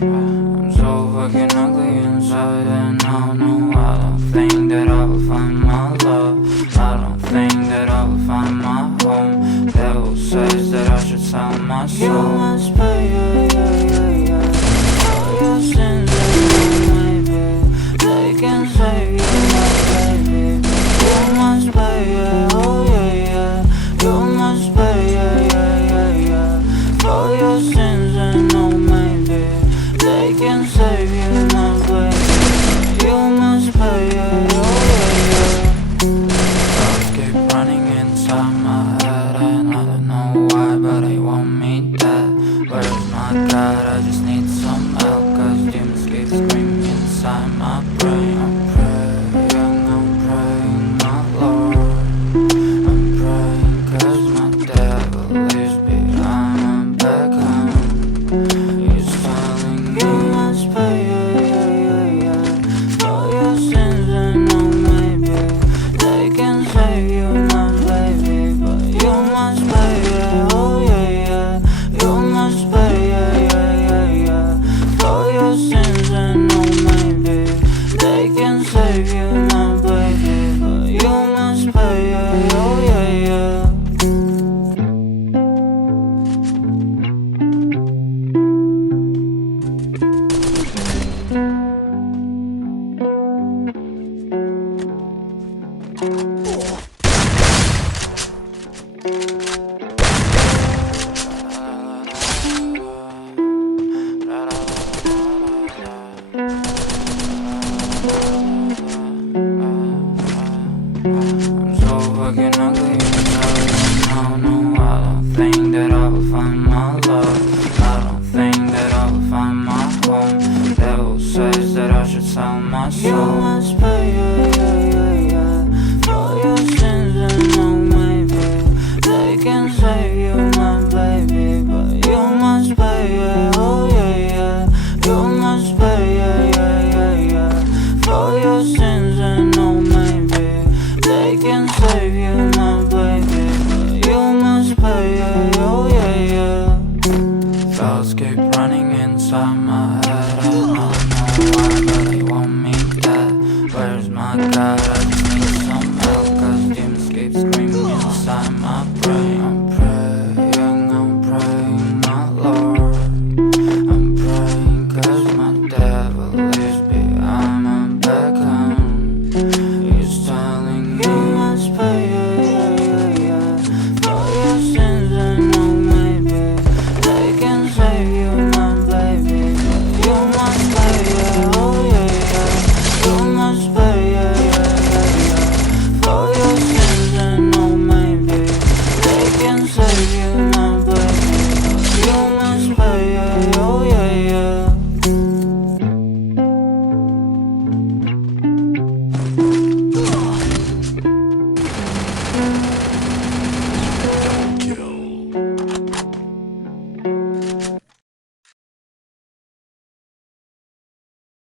I'm so fucking ugly inside, and I know I don't think that I will find my love. I don't think that I will find my home. Devil says that I should sell my soul. You must pay, all your sins, maybe they can save you, my baby. You must pay, oh yeah. You must pay, for your sins, and no maybe they can save you, my baby. You must pay, oh yeah. Thoughts keep running inside my head, and I don't know why, but they want me dead. Where's my God? I just need some help, cause demons keep screaming inside my brain. I'm praying, my Lord. I'm praying cause my devil is behind my back home. He's telling me you must pay, for your sins, and no maybe they can save you, my baby. But you must pay, oh yeah. You must pay, for your sins, and no maybe they can save you, my baby. But you must pay, oh yeah. I'm so fucking ugly inside, and I don't think that I will find my love. I don't think that I will find my home. Devil says that I should sell my soul. You must pay, for your sins, and no maybe they can save you, my baby. But you must pay, oh yeah. You must pay, for your sins, and no maybe they can save you, my baby. But you must pay, oh yeah. Thoughts keep running inside my head, and I don't know why, but they want me dead. Where's my God?